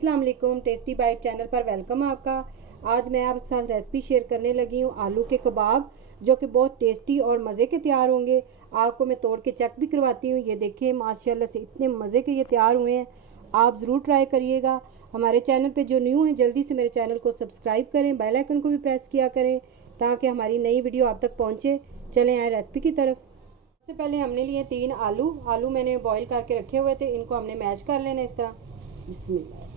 अस्सलाम वालेकुम। Tasty bite channel पर वेलकम आपका। आज मैं आपके साथ रेसिपी शेयर करने लगी हूँ आलू के कबाब, जो कि बहुत टेस्टी और मज़े के तैयार होंगे। आपको मैं तोड़ के चेक भी करवाती हूँ। ये देखिए माशाल्लाह से इतने मज़े के ये तैयार हुए हैं। आप ज़रूर ट्राई करिएगा। हमारे चैनल पे जो न्यू हैं जल्दी से मेरे चैनल को सब्सक्राइब करें, बेल आइकन को भी प्रेस किया करें ताकि हमारी नई वीडियो आप तक पहुँचे। चलें आए रेसिपी की तरफ। सबसे पहले हमने लिए 3 आलू मैंने बॉईल करके रखे हुए थे। इनको हमने मैश कर लेना इस तरह। बिस्मिल्लाह।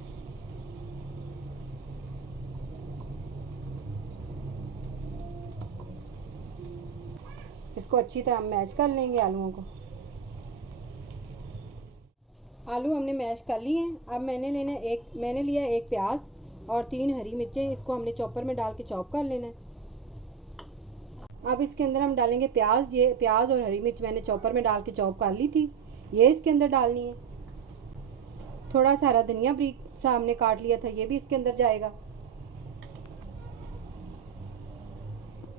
इसको अच्छी तरह हम मैश कर लेंगे आलूओं को। आलू हमने मैश कर लिए हैं। अब मैंने लिया एक प्याज और 3 हरी मिर्चें। इसको हमने चॉपर में डाल के चॉप कर लेना है। अब इसके अंदर हम डालेंगे प्याज। ये प्याज और हरी मिर्च मैंने चॉपर में डाल के चॉप कर ली थी, ये इसके अंदर डालनी है। थोड़ा सा हरा धनिया ब्रीक सा हमने काट लिया था, ये भी इसके अंदर जाएगा।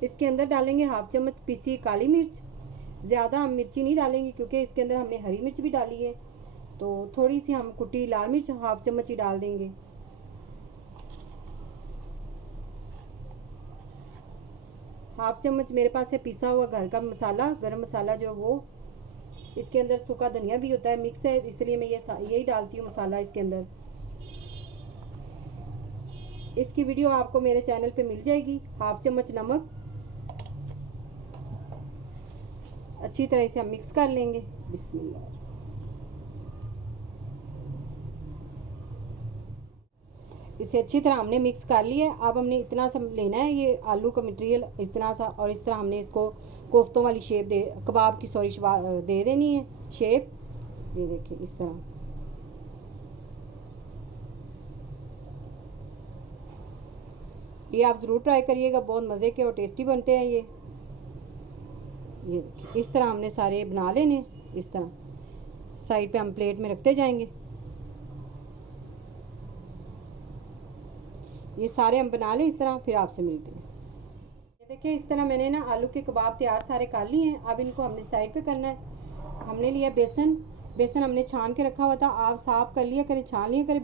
इसके अंदर डालेंगे 1/2 चम्मच पीसी काली मिर्च। ज़्यादा हम मिर्ची नहीं डालेंगे क्योंकि इसके अंदर हमने हरी मिर्च भी डाली है, तो थोड़ी सी हम कुटी लाल मिर्च 1/2 चम्मच ही डाल देंगे। हाफ चम्मच मेरे पास है पिसा हुआ घर का मसाला, गरम मसाला जो वो। इसके अंदर सूखा धनिया भी होता है, मिक्स है, इसलिए मैं यही डालती हूँ मसाला इसके अंदर। इसकी वीडियो आपको मेरे चैनल पे मिल जाएगी। 1/2 चम्मच नमक। अच्छी तरह से हम मिक्स कर लेंगे। बिस्मिल्लाह। इसे अच्छी तरह हमने मिक्स कर लिया है। अब हमने इतना सा लेना है ये आलू का मटेरियल, इतना सा, और इस तरह हमने इसको कोफ्तों वाली शेप कबाब की दे देनी है शेप। ये देखिए इस तरह। ये आप ज़रूर ट्राई करिएगा, बहुत मज़े के और टेस्टी बनते हैं ये देखिए इस तरह हमने सारे बना लेने। इस तरह साइड पे हम प्लेट में रखते जाएंगे। ये सारे हम बना लें इस तरह, फिर आपसे मिलते हैं। ये देखिए इस तरह मैंने ना आलू के कबाब तैयार सारे कर लिए हैं। अब इनको हमने साइड पे करना है। हमने लिया बेसन हमने छान के रखा हुआ था। आप साफ़ कर लिया करें, छान लिया करें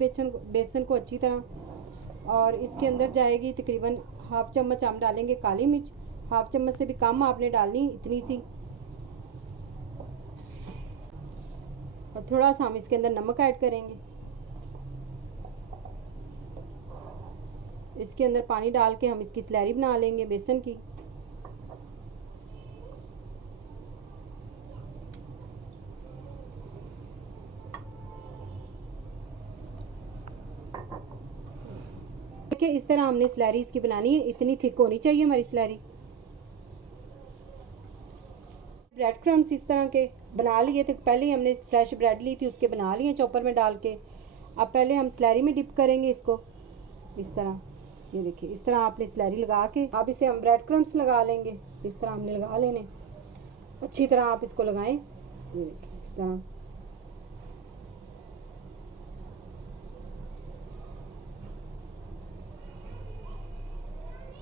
बेसन को अच्छी तरह। और इसके अंदर जाएगी तकरीबन 1/2 चम्मच हम डालेंगे काली मिर्च। 1/2 चम्मच से भी कम आपने डालनी, इतनी सी। और थोड़ा सा हम इसके अंदर नमक ऐड करेंगे। इसके अंदर पानी डाल के हम इसकी स्लैरी बना लेंगे बेसन की। देखिए इस तरह हमने स्लैरी इसकी बनानी है। इतनी थिक होनी चाहिए हमारी स्लैरी। ब्रेड क्रम्स इस तरह के बना लिए थे। पहले ही हमने फ्रेश ब्रेड ली थी, उसके बना लिए चॉपर में डाल के। अब पहले हम स्लैरी में डिप करेंगे इसको इस तरह। ये देखिए इस तरह आपने स्लैरी लगा के अब इसे हम ब्रेड क्रम्स लगा लेंगे। इस तरह हमने लगा लेने, अच्छी तरह आप इसको लगाएं। ये देखिए इस तरह।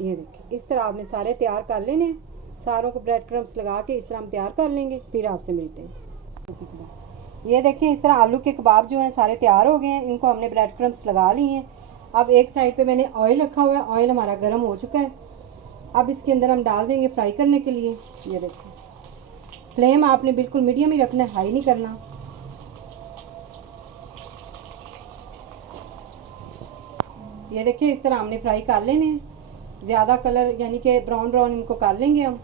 ये देखिए इस तरह आपने सारे तैयार कर लेने। सारों को ब्रेड क्रम्स लगा के इस तरह हम तैयार कर लेंगे, फिर आपसे मिलते हैं। ये देखिए इस तरह आलू के कबाब जो हैं सारे तैयार हो गए हैं। इनको हमने ब्रेड क्रम्स लगा लिए हैं। अब एक साइड पे मैंने ऑयल रखा हुआ है। ऑयल हमारा गर्म हो चुका है। अब इसके अंदर हम डाल देंगे फ्राई करने के लिए। ये देखिए फ्लेम आपने बिल्कुल मीडियम ही रखना है, हाई नहीं करना। ये देखिए इस तरह हमने फ्राई कर लेने। ज़्यादा कलर यानी कि ब्राउन इनको कर लेंगे हम।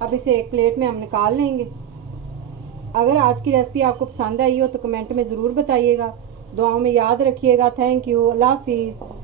अब इसे एक प्लेट में हम निकाल लेंगे। अगर आज की रेसिपी आपको पसंद आई हो तो कमेंट में ज़रूर बताइएगा। दुआओं में याद रखिएगा। Thank you. अल्लाह हाफिज़।